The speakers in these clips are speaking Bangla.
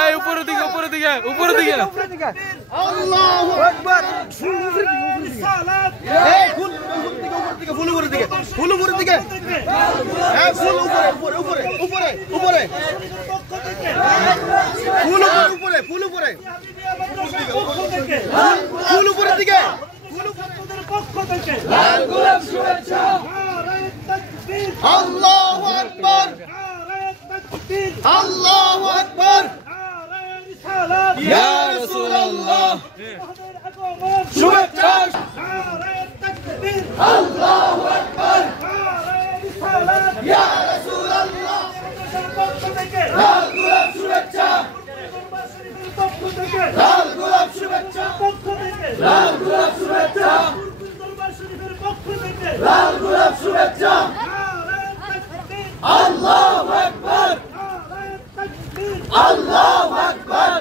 এই উপরের দিকে উপরের দিকে উপরের দিকে আল্লাহু আকবার এই ফুল উপরের দিকে ফুল উপরের দিকে হ্যাঁ ফুল উপরে উপরে উপরে উপরে ফুল উপরে ফুল উপরে ফুল উপরের দিকে ফুল উপরের পক্ষ থেকে লাল গোলাপ শুভেচ্ছা আল্লাহু আকবার আল্লাহু আকবার ইয়া রাসূলুল্লাহ শুভেচ্ছা আল্লাহু আকবার ইয়া রাসূলুল্লাহ লাল গোলাপ শুভেচ্ছা লাল গোলাপ শুভেচ্ছা লাল গোলাপ শুভেচ্ছা লাল গোলাপ শুভেচ্ছা আল্লাহু আকবার আল্লাহু আকবার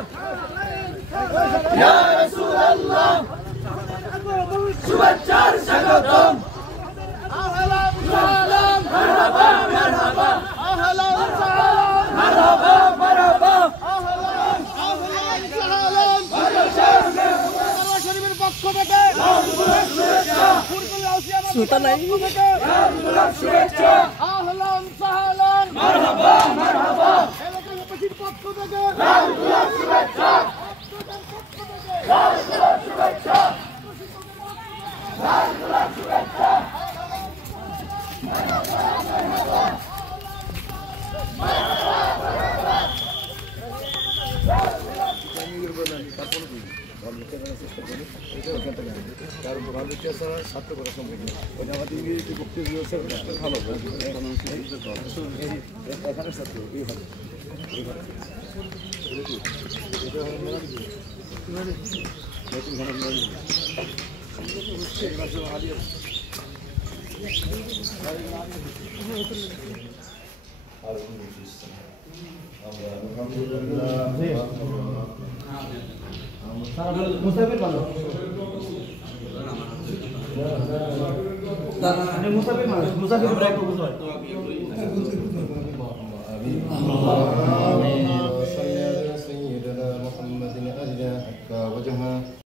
ইয়া রাসূলুল্লাহ শুভেচ্ছার স্বাগতম আহলান সালাম মারহাবা মারহাবা আহলান সালাম মারহাবা মারহাবা আহলান সালাম দরবার শরীফের পক্ষ থেকে শুভেচ্ছা ফুরকুল আউসিয়া সুতা নাই শুভেচ্ছা আহলান সালাম মারহাবা মারহাবা এলাকার উপস্থিত পক্ষ থেকে লাল গোলাপ শুভেচ্ছা লাল গোলাপ শুভেচ্ছা লাল গোলাপ শুভেচ্ছা মুসাফির ভালো মুসাফির মানুষ মুসাফির ব্রেক বুঝতে